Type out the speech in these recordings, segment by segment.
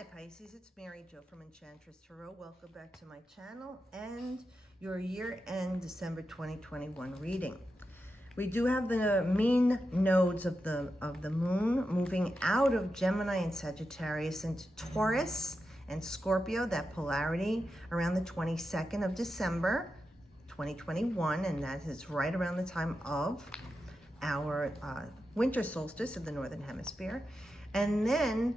Hi Pisces, it's Mary Jo from Enchantress Tarot. Welcome back to my channel and your year-end December 2021 reading. We do have the mean nodes of the moon moving out of Gemini and Sagittarius into Taurus and Scorpio, that polarity around the 22nd of December 2021, and that is right around the time of our winter solstice of the Northern Hemisphere. And then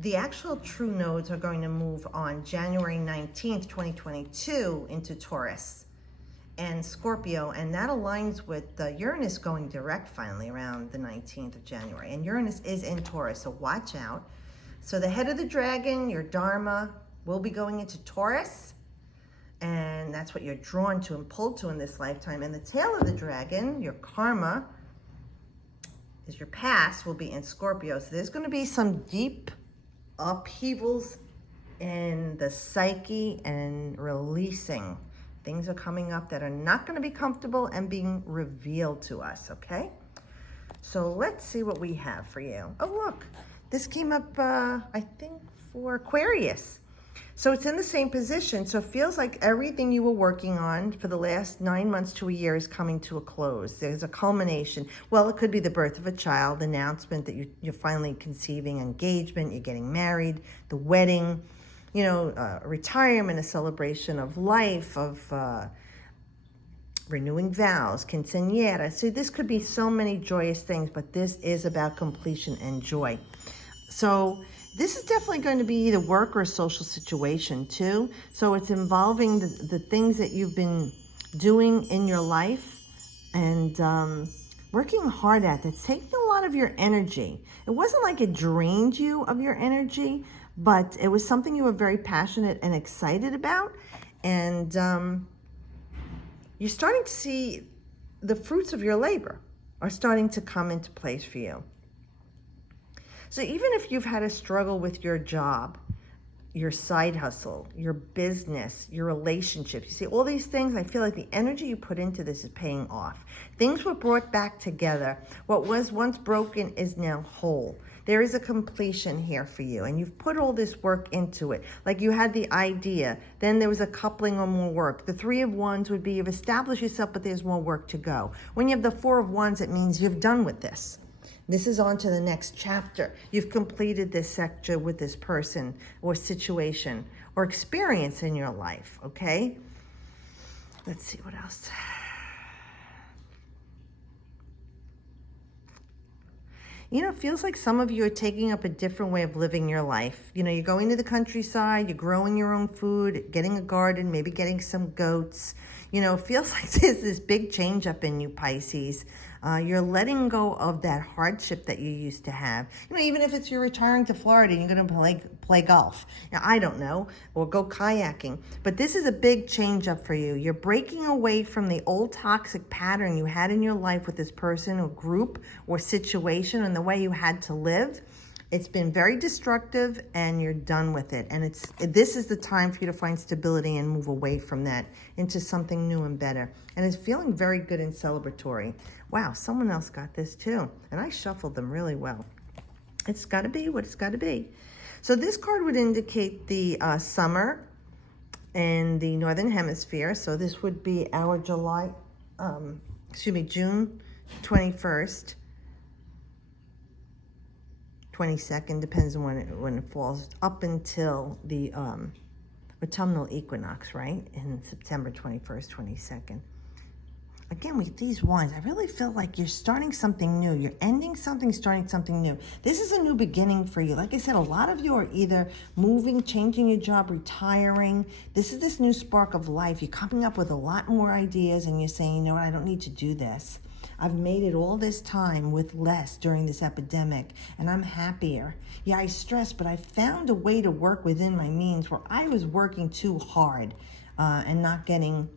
the actual true nodes are going to move on January 19th, 2022 into Taurus and Scorpio, and that aligns with Uranus going direct finally around the 19th of January. And Uranus is in Taurus, so watch out. So the head of the dragon, your Dharma, will be going into Taurus, and that's what you're drawn to and pulled to in this lifetime. And the tail of the dragon, your karma, is your past, will be in Scorpio. So there's going to be some deep upheavals in the psyche and releasing. Things are coming up that are not going to be comfortable and being revealed to us, okay? So let's see what we have for you. Oh, look, this came up, I think, for Aquarius. So it's in the same position. So it feels like everything you were working on for the last 9 months to a year is coming to a close. There's a culmination. Well, it could be the birth of a child, announcement that you're finally conceiving, engagement, you're getting married, the wedding, you know, retirement, a celebration of life, of renewing vows, quinceañera. So this could be so many joyous things, but this is about completion and joy. So this is definitely going to be either work or a social situation too. So it's involving the things that you've been doing in your life and working hard at. It's taking a lot of your energy. It wasn't like it drained you of your energy, but it was something you were very passionate and excited about. And you're starting to see the fruits of your labor are starting to come into place for you. So even if you've had a struggle with your job, your side hustle, your business, your relationships, you see all these things, I feel like the energy you put into this is paying off. Things were brought back together. What was once broken is now whole. There is a completion here for you, and you've put all this work into it. Like you had the idea, then there was a coupling or more work. The Three of Wands would be you've established yourself, but there's more work to go. When you have the Four of Wands, it means you've done with this. This is on to the next chapter. You've completed this sector with this person or situation or experience in your life, okay? Let's see what else. You know, it feels like some of you are taking up a different way of living your life. You know, you're going to the countryside, you're growing your own food, getting a garden, maybe getting some goats. You know, it feels like there's this big change up in you, Pisces. You're letting go of that hardship that you used to have. You know, even if it's you're retiring to Florida and you're going to play golf. You know, I don't know, or go kayaking. But this is a big change up for you. You're breaking away from the old toxic pattern you had in your life with this person or group or situation and the way you had to live. It's been very destructive and you're done with it. And this is the time for you to find stability and move away from that into something new and better. And it's feeling very good and celebratory. Wow, someone else got this too. And I shuffled them really well. It's got to be what it's got to be. So this card would indicate the summer in the Northern Hemisphere. So this would be our June 21st. 22nd, depends on when it falls, up until the autumnal equinox, right? In September 21st, 22nd. Again, with these wands, I really feel like you're starting something new. You're ending something, starting something new. This is a new beginning for you. Like I said, a lot of you are either moving, changing your job, retiring. This is this new spark of life. You're coming up with a lot more ideas and you're saying, you know what, I don't need to do this. I've made it all this time with less during this epidemic, and I'm happier. Yeah, I stress, but I found a way to work within my means where I was working too hard and not getting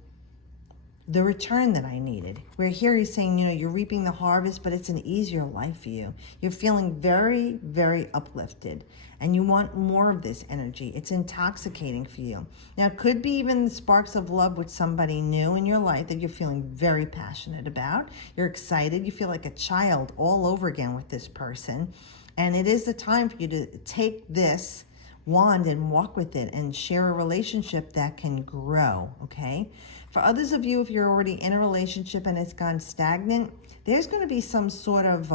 the return that I needed. Where here he's saying, you know, you're reaping the harvest, but it's an easier life for you. You're feeling very, very uplifted, and you want more of this energy. It's intoxicating for you. Now, it could be even the sparks of love with somebody new in your life that you're feeling very passionate about. You're excited. You feel like a child all over again with this person. And it is the time for you to take this wand and walk with it and share a relationship that can grow, okay? For others of you, if you're already in a relationship and it's gone stagnant, there's going to be some sort of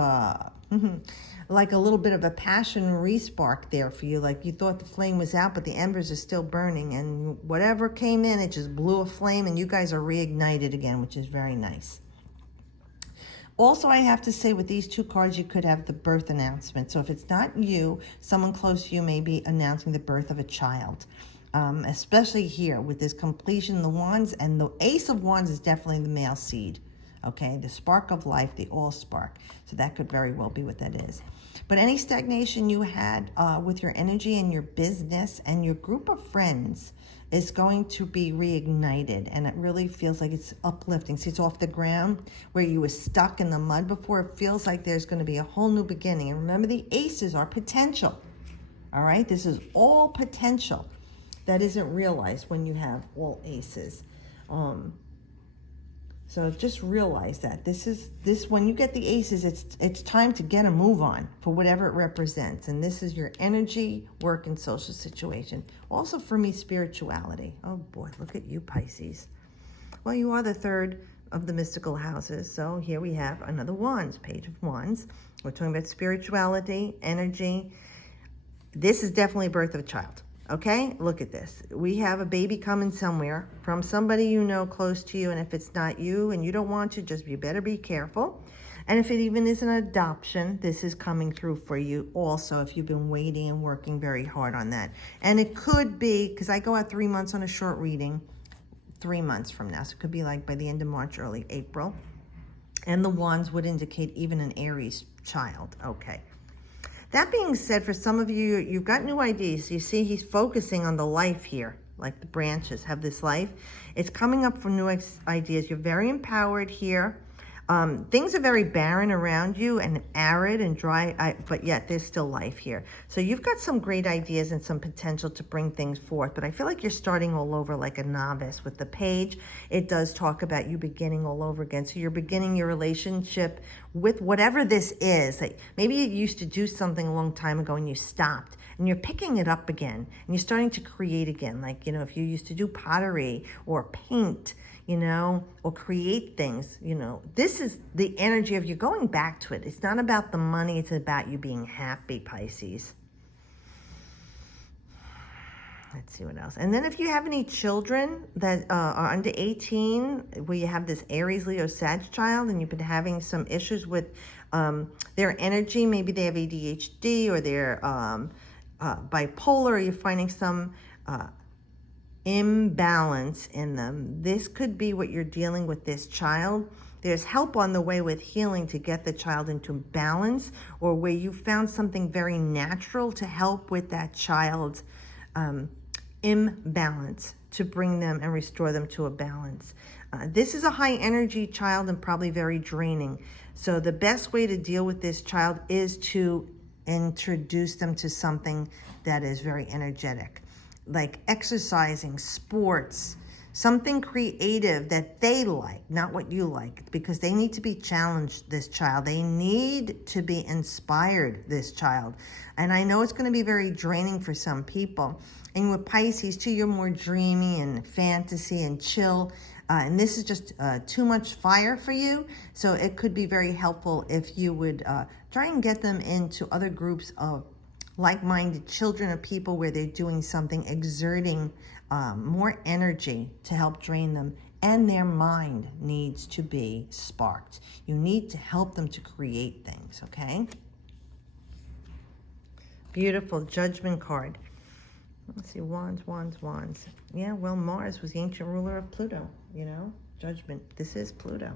like a little bit of a passion respark there for you. Like you thought the flame was out, but the embers are still burning, and whatever came in, it just blew a flame, and you guys are reignited again, which is very nice. Also, I have to say with these two cards, you could have the birth announcement. So if it's not you, someone close to you may be announcing the birth of a child. Especially here with this completion of the wands, and the Ace of Wands is definitely the male seed. Okay, the spark of life, the all spark. So that could very well be what that is. But any stagnation you had with your energy and your business and your group of friends is going to be reignited, and it really feels like it's uplifting. See, it's off the ground where you were stuck in the mud before. It feels like there's going to be a whole new beginning. And remember, the aces are potential. All right, this is all potential that isn't realized when you have all aces. So just realize that this when you get the aces, it's time to get a move on for whatever it represents. And this is your energy, work, and social situation. Also for me, spirituality. Oh boy, look at you, Pisces. Well, you are the third of the mystical houses. So here we have another wands, page of wands. We're talking about spirituality, energy. This is definitely birth of a child. Okay, look at this. We have a baby coming somewhere from somebody you know close to you, and if it's not you and you don't want to, just you better be careful. And if it even is an adoption, this is coming through for you also if you've been waiting and working very hard on that. And it could be, because I go out 3 months on a short reading, 3 months from now, so it could be like by the end of March, early April. And the wands would indicate even an Aries child. Okay. That being said, for some of you, you've got new ideas. You see, he's focusing on the life here, like the branches have this life. It's coming up for new ideas. You're very empowered here. Things are very barren around you and arid and dry, but yet there's still life here. So you've got some great ideas and some potential to bring things forth, but I feel like you're starting all over like a novice. With the page, it does talk about you beginning all over again. So you're beginning your relationship with whatever this is. Like maybe you used to do something a long time ago and you stopped, and you're picking it up again, and you're starting to create again. Like, you know, if you used to do pottery or paint, you know, or create things, you know, this is the energy of you going back to it. It's not about the money. It's about you being happy, Pisces. Let's see what else. And then if you have any children that are under 18, where you have this Aries, Leo, Sag child, and you've been having some issues with their energy, maybe they have ADHD or they're bipolar, or you're finding some imbalance in them. This could be what you're dealing with this child. There's help on the way with healing to get the child into balance, or where you found something very natural to help with that child's imbalance, to bring them and restore them to a balance. This is a high energy child and probably very draining. So the best way to deal with this child is to introduce them to something that is very energetic, like exercising, sports, something creative that they like, not what you like, because they need to be challenged, this child. They need to be inspired, this child. And I know it's going to be very draining for some people. And with Pisces, too, you're more dreamy and fantasy and chill. And this is just too much fire for you. So it could be very helpful if you would try and get them into other groups of like-minded children or people where they're doing something, exerting more energy to help drain them, and their mind needs to be sparked. You need to help them to create things, okay? Beautiful Judgment card. Let's see, wands, wands, wands. Yeah, well, Mars was the ancient ruler of Pluto, you know, Judgment. This is Pluto.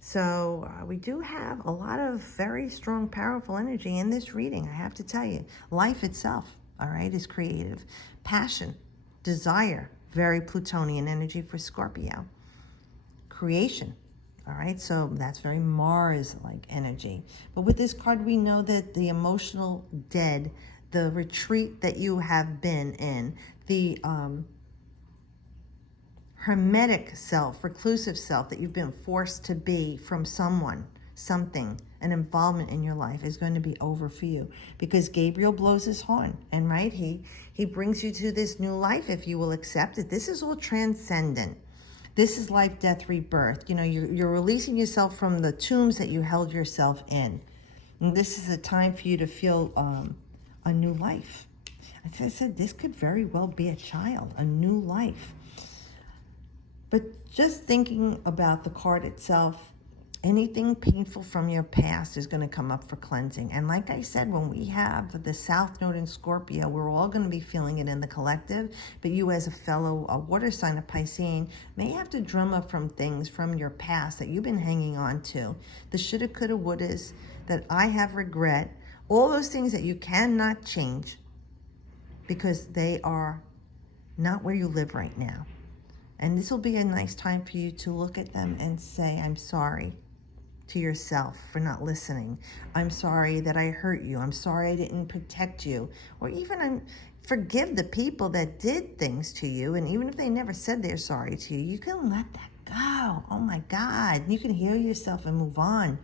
So we do have a lot of very strong, powerful energy in this reading, I have to tell you. Life itself, all right, is creative. Passion, desire, very Plutonian energy for Scorpio. Creation, all right, so that's very Mars-like energy. But with this card, we know that the emotional dead, the retreat that you have been in, the hermetic self, reclusive self that you've been forced to be from someone, something, an involvement in your life is going to be over for you, because Gabriel blows his horn, and right, he brings you to this new life if you will accept it. This is all transcendent. This is life, death, rebirth. You know, you're releasing yourself from the tombs that you held yourself in. And this is a time for you to feel a new life. As I said, this could very well be a child, a new life. But just thinking about the card itself, anything painful from your past is going to come up for cleansing. And like I said, when we have the South Node in Scorpio, we're all going to be feeling it in the collective. But you as a fellow water sign of Piscean may have to drum up from things from your past that you've been hanging on to. The shoulda, coulda, wouldas, that I have regret. All those things that you cannot change because they are not where you live right now. And this will be a nice time for you to look at them and say, I'm sorry to yourself for not listening. I'm sorry that I hurt you. I'm sorry I didn't protect you. Or even forgive the people that did things to you. And even if they never said they're sorry to you, you can let that go. Oh my God. You can heal yourself and move on.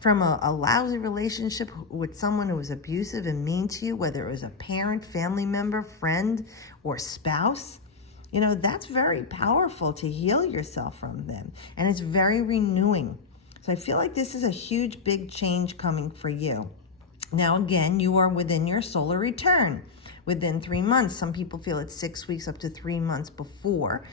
From a lousy relationship with someone who was abusive and mean to you, whether it was a parent, family member, friend, or spouse, you know, that's very powerful to heal yourself from them. And it's very renewing. So I feel like this is a huge, big change coming for you. Now, again, you are within your solar return within 3 months. Some people feel it's 6 weeks up to 3 months before.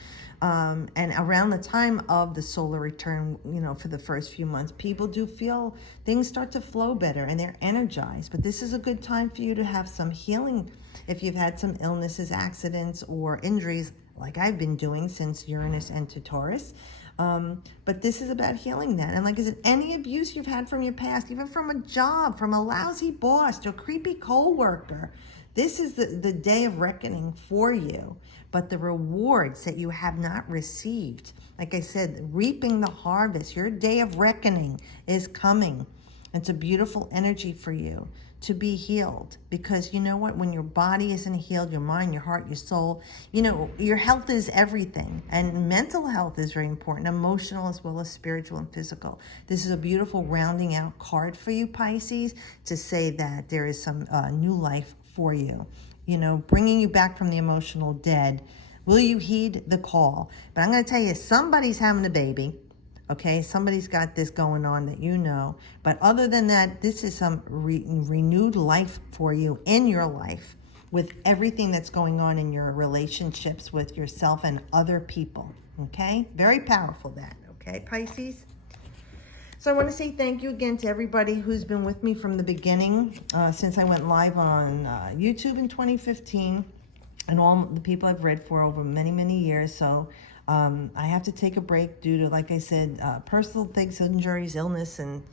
And around the time of the solar return, you know, for the first few months, people do feel things start to flow better and they're energized. But this is a good time for you to have some healing if you've had some illnesses, accidents, or injuries, like I've been doing since Uranus entered Taurus. But this is about healing that. And like I said, any abuse you've had from your past, even from a job, from a lousy boss to a creepy coworker, this is the day of reckoning for you. But the rewards that you have not received, like I said, reaping the harvest, your day of reckoning is coming. It's a beautiful energy for you to be healed, because you know what, when your body isn't healed, your mind, your heart, your soul, you know, your health is everything, and mental health is very important, emotional as well as spiritual and physical. This is a beautiful rounding out card for you, Pisces, to say that there is some new life for you, you know, bringing you back from the emotional dead. Will you heed the call? But I'm going to tell you, somebody's having a baby. Okay, somebody's got this going on that you know. But other than that, this is some renewed life for you in your life, with everything that's going on in your relationships with yourself and other people. Okay, very powerful that. Okay, Pisces. So I want to say thank you again to everybody who's been with me from the beginning, since I went live on YouTube in 2015, and all the people I've read for over many, many years. So I have to take a break due to, like I said, personal things, injuries, illness, and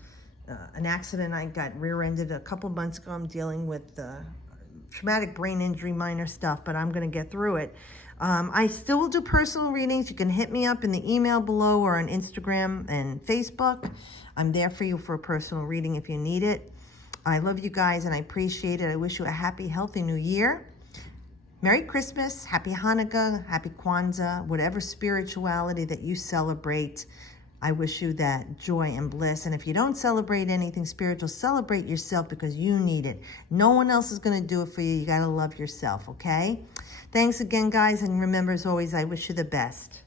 an accident. I got rear-ended a couple months ago. I'm dealing with traumatic brain injury, minor stuff, but I'm going to get through it. I still will do personal readings. You can hit me up in the email below or on Instagram and Facebook. I'm there for you for a personal reading if you need it. I love you guys and I appreciate it. I wish you a happy, healthy new year. Merry Christmas, Happy Hanukkah, Happy Kwanzaa, whatever spirituality that you celebrate. I wish you that joy and bliss. And if you don't celebrate anything spiritual, celebrate yourself, because you need it. No one else is going to do it for you. You got to love yourself, okay? Thanks again, guys. And remember, as always, I wish you the best.